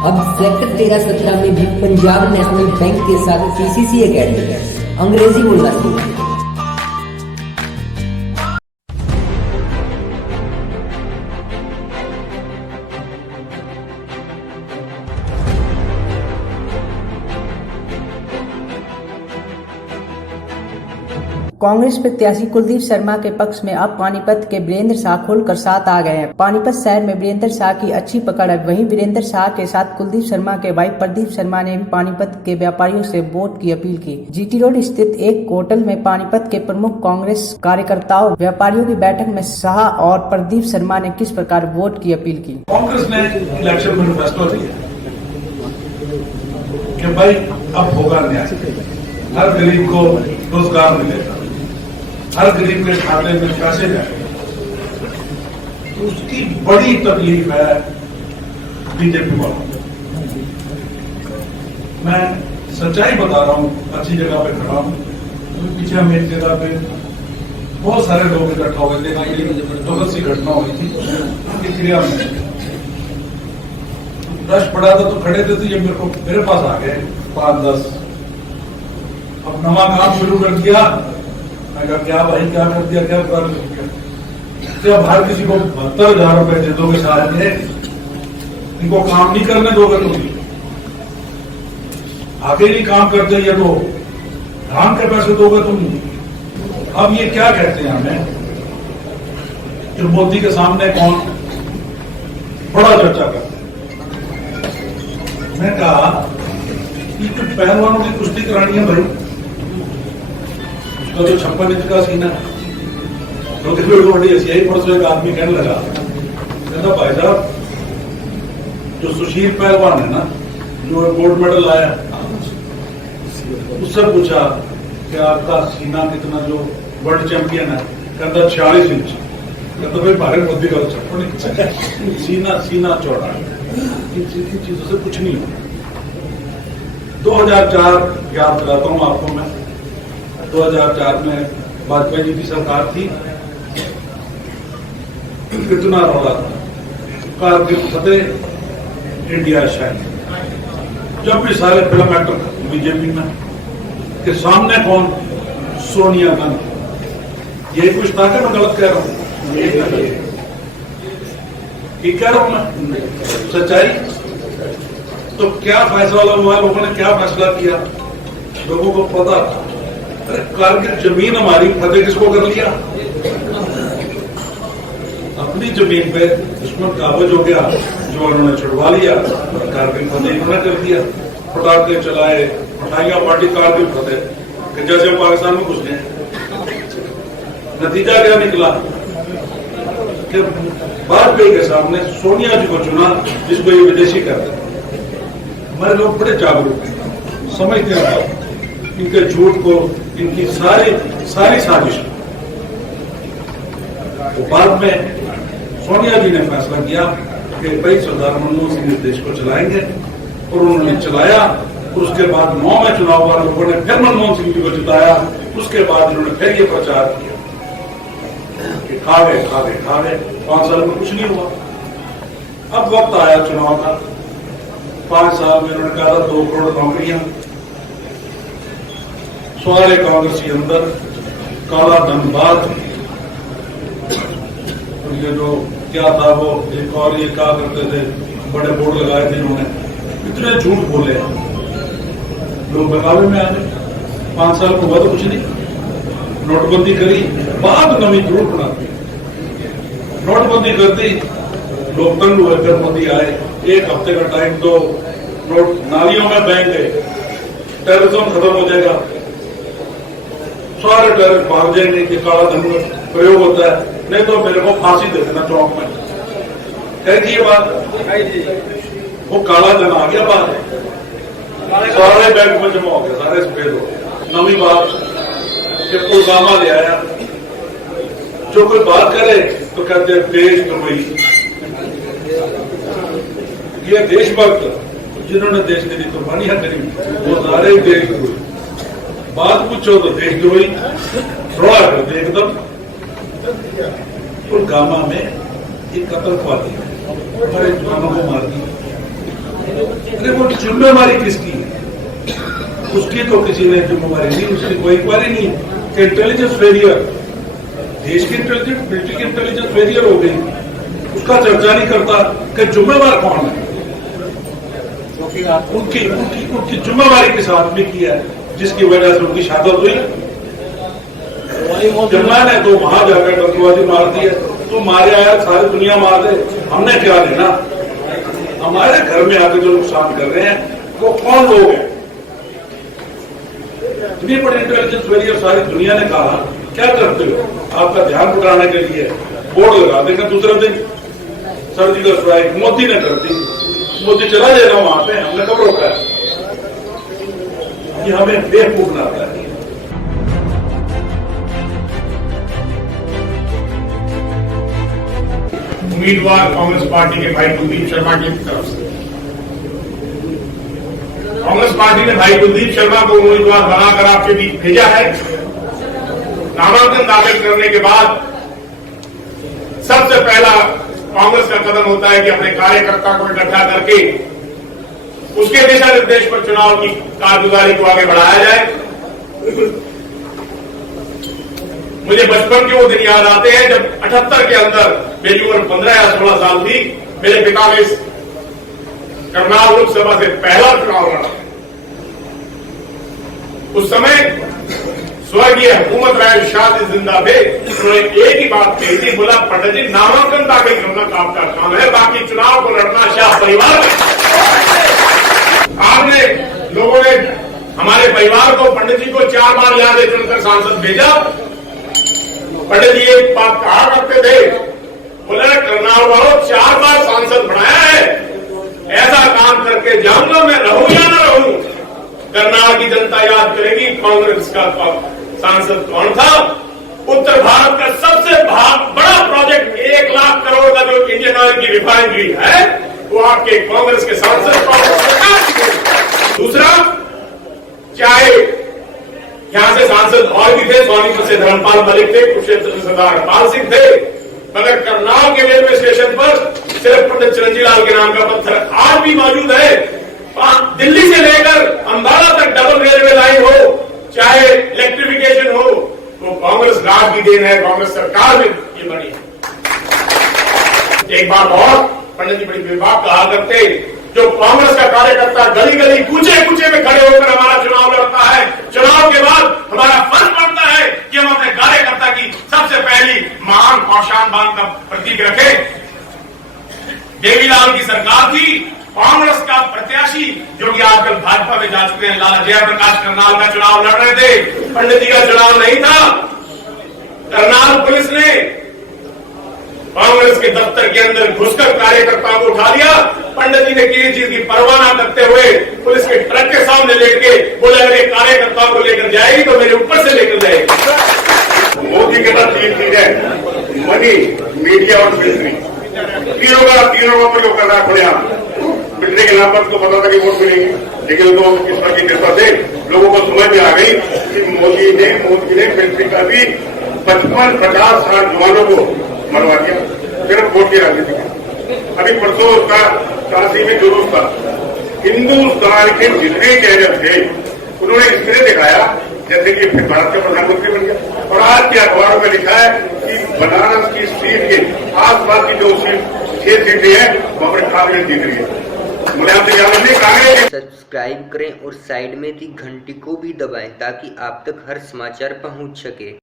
अब सेक्टर 13-17 में भी पंजाब नेशनल बैंक के साथ पीसीसी एकेडमी अंग्रेजी बोलना सीखा। कांग्रेस प्रत्याशी कुलदीप शर्मा के पक्ष में अब पानीपत के वीरेंद्र शाह खुलकर साथ आ गए हैं। पानीपत शहर में वीरेंद्र शाह की अच्छी पकड़ है। वहीं वीरेंद्र शाह के साथ कुलदीप शर्मा के भाई प्रदीप शर्मा ने भी पानीपत के व्यापारियों से वोट की अपील की। जीटी रोड स्थित एक होटल में पानीपत के प्रमुख कांग्रेस कार्यकर्ताओं व्यापारियों की बैठक में शाह और प्रदीप शर्मा ने किस प्रकार वोट की अपील की। कांग्रेस ने इलेक्शन मैनिफेस्टो दिया कि भाई अब होगा न्याय, हर गरीब को रोजगार मिलेगा, हर गरीब के खाते में पैसे जाए। तो उसकी बड़ी तकलीफ है बीजेपी वालों। मैं सच्चाई बता रहा हूँ, अच्छी जगह पे खड़ा हूँ। पीछे हम एक जगह पे बहुत सारे लोग इकट्ठा हुए थे, दुखद सी घटना हुई थी क्रिया में। रश पड़ा था तो खड़े थे, तो ये मेरे पास आ गए 5-10। अब नवा काम शुरू कर दिया। मैं कहा क्या भाई क्या कर दिया, क्या कर दिया? क्या बाहर किसी को 72,000 रुपए दे दोगे साल में, इनको काम नहीं करने दोगे तुम? आगे नहीं काम करते ये तो धान के पैसे दोगे तुम? अब ये क्या कहते हैं हमें कि मोदी के सामने कौन बड़ा चर्चा करते हैं। मैं कहा कि पहलवानों की कुश्ती करानी है भाई, तो 56 इंच का सीना तो यही परसों एक आदमी कहने लगा, कहता भाई साहब जो सुशील पहलवान है ना, जो गोल्ड मेडल आया, उससे पूछा कि आपका सीना कितना, जो वर्ल्ड चैंपियन है, कहता 46 इंच। कहता भाई भारत मोदी का 56 इंच सीना चौड़ा है, इन चीजों से कुछ नहीं होगा। 2004 याद कराता हूं आपको मैं, 2004 में वाजपेयी जी की सरकार थी। कितना रौला था, कारगिल फतेह, इंडिया शायद। जब भी सारे फिल्म एक्टर बीजेपी में के सामने कौन, सोनिया गांधी। यही कुछ था कि मैं गलत कह रहा हूं? ठीक कह रहा हूं मैं, सच्चाई। तो क्या फैसला हुआ, लोगों ने क्या फैसला किया, लोगों को पता था। अरे कारगिल जमीन हमारी, फतेह किसको कर लिया? अपनी जमीन पे दुश्मन काबज हो गया, जो उन्होंने छुड़वा लिया, कारगिल फतेह इन्होंने कर दिया। पटाखे चलाए, मिठाइयां बांटी, कारगिल फतेह कि जैसे पाकिस्तान में घुस गए। नतीजा क्या निकला कि वाजपेयी के सामने सोनिया जी को चुना, जिसको ये विदेशी करते। हमारे लोग बड़े जागरूक हैं, समझते हैं इनके झूठ को, इनकी सारी साजिश। तो बाद में सोनिया जी ने फैसला किया कि भाई सरदार मनमोहन सिंह इस देश को चलाएंगे, और उन्होंने चलाया। उसके बाद 9 में चुनाव हुआ, लोगों ने फिर मनमोहन सिंह जी को जिताया। उसके बाद इन्होंने फिर ये प्रचार किया कि खा गए 5 साल में कुछ नहीं हुआ। अब वक्त आया चुनाव का, 5 साल में इन्होंने कहा था 2 करोड़ नौकरियां। सारे कांग्रेसी अंदर काला धनबाद, ये जो क्या था वो एक और ये क्या करते थे, बड़े बोर्ड लगाए थे इन्होंने, इतने झूठ बोले, लोग बगावे में आ गए। 5 साल को हुआ तो कुछ नहीं। नोटबंदी करी, बाद नवी जरूर बनाती, नोटबंदी करती, लोग तंग हुए, फिर मोदी आए। 1 हफ्ते का टाइम तो नोट नालियों में बह गए, टेररिज्म खत्म हो जाएगा, सारे टेररिस्ट भाग जाएंगे कि काला धन प्रयोग होता है, नहीं तो मेरे को फांसी दे देना चौक में। कह ये बात, वो काला धन आ गया बाहर, सारे बैंक में जमा हो गया, सारे सफेद हो गए। नवी बात कि पुलवामा ले आया, जो कोई बात करे तो कहते हैं देशद्रोही। ये देशभक्त जिन्होंने देश के लिए कुर्बानियां करी, वो सारे देशद्रोही। बात पूछो तो देशद्रोही, थोड़ा करते एकदम। पुलवामा में एक कत्ल हुआ, हमारे जवानों को मार दिया। अरे वो जिम्मेवारी किसकी है? उसकी तो किसी ने जिम्मेवारी नहीं, उसकी कोई इंक्वायरी नहीं। इंटेलिजेंस फेलियर, देश की इंटेलिजेंस, मिलिट्री की इंटेलिजेंस फेलियर हो गई, उसका चर्चा नहीं करता कि जिम्मेवार कौन है। उनकी उनकी उनकी जिम्मेवारी किस आदमी की है जिसकी वजह से उनकी शहादत हुई। जब मैंने तो वहां जाकर दंगबाजी मार दी है, तो मारे आया सारी दुनिया मार दे, हमने क्या लेना? हमारे घर में आके जो नुकसान कर रहे हैं वो कौन लोग हैं? इतनी बड़ी इंटेलिजेंस फेलियर सारी दुनिया ने कहा, क्या करते हो? आपका ध्यान उठाने के लिए बोर्ड लगा देंगे, दूसरे दिन सर्जिकल स्ट्राइक मोदी ने कर दी। मोदी चला जाएगा वहां पे, हमने कब रोका है? ये हमें बेवकूफ बनाता है। उम्मीदवार कांग्रेस पार्टी के भाई कुलदीप शर्मा की तरफ से कांग्रेस पार्टी ने भाई कुलदीप शर्मा को उम्मीदवार बनाकर आपके बीच भेजा है। नामांकन दाखिल करने के बाद सबसे पहला कांग्रेस का कदम होता है कि अपने कार्यकर्ता को इकट्ठा करके उसके दिशा निर्देश पर चुनाव की कारगुजारी को आगे बढ़ाया जाए। मुझे बचपन के वो दिन याद आते हैं जब 78 के अंदर मेरी उम्र 15 या 16 साल थी। मेरे पिता ने करनाल लोकसभा से पहला चुनाव लड़ा। उस समय स्वर्गीय हुकूमत राय शाह जी जिंदा थे। उन्होंने एक ही बात कही थी, बोला पंडित जी नामांकन दाखिल करना आपका काम है, बाकी चुनाव को लड़ना शाह परिवार का। आपने लोगों ने हमारे परिवार को, पंडित जी को 4 बार यहाँ से चुनकर सांसद भेजा। पंडित जी एक बात कहा करते थे, बोले करनाल वालों 4 बार सांसद बनाया है, ऐसा काम करके जाऊंगा, मैं रहूं या ना रहूं, करनाल की जनता याद करेगी कांग्रेस का सांसद कौन था। उत्तर भारत का सबसे बड़ा प्रोजेक्ट 1 लाख करोड़ का जो इंडियन ऑयल की रिफाइनरी है वो आपके कांग्रेस के सांसद। दूसरा, चाहे यहां से सांसद और भी थे, सोनीपत से धर्मपाल मलिक थे, कुरुक्षेत्र से सरदार हरपाल सिंह थे, मगर करनाल के रेलवे स्टेशन पर सिर्फ पंडित चिरंजी लाल के नाम का पत्थर आज भी मौजूद है। दिल्ली से लेकर अंबाला तक डबल रेलवे लाइन हो, चाहे इलेक्ट्रिफिकेशन हो, वो कांग्रेस राज की देन है, कांग्रेस सरकार में ये बनी है। एक बात और, पंडित जी बड़ी बेबाक कहा करते, जो कांग्रेस का कार्यकर्ता गली गली कूचे कूचे में खड़े होकर हमारा चुनाव लड़ता है, चुनाव के बाद हमारा फर्ज बनता है कि हम अपने कार्यकर्ता की सबसे पहली महान और शानबान का प्रतीक रखें। देवीलाल की सरकार थी, कांग्रेस का प्रत्याशी जो कि आजकल भाजपा में जा चुके हैं, लाला जयप्रकाश करनाल का चुनाव लड़ रहे थे। पंडित जी का चुनाव नहीं था। करनाल पुलिस ने कांग्रेस के दफ्तर के अंदर घुसकर कार्यकर्ताओं को उठा लिया। पंडित जी ने किसी चीज की परवाह न करते हुए पुलिस के ट्रक के सामने लेट के बोले, अगर एक कार्यकर्ताओं को लेकर जाएगी तो मेरे ऊपर से लेकर जाएगी। मोदी के साथ 3 चीजें, मनी, मीडिया और मिलिट्री, तीनों का प्रयोग कर रहा है खुलेआम। मिलिट्री के नाम पर तो पता था कि वोट मिलेंगे, लेकिन तो इस तरह की कृपा से लोगों को समझ में आ गई कि मोदी ने मिलिट्री का भी 55-50 60 जवानों को मरवा दिया सिर्फ वोट की राजनीति में। अभी परसों उसका काशी में जुलूस था, हिंदुस्तान के जितने कैडर थे उन्होंने इस तरह दिखाया जैसे कि फिर भारत का प्रधानमंत्री बन गया। और आज के अखबारों में लिखा है कि बनारस की सीट के आसपास की जो 6 सीटें हैं वहां पर कांग्रेस जीत रही है। सब्सक्राइब करें और साइड में दी घंटी को भी दबाएं ताकि आप तक हर समाचार पहुंच सके।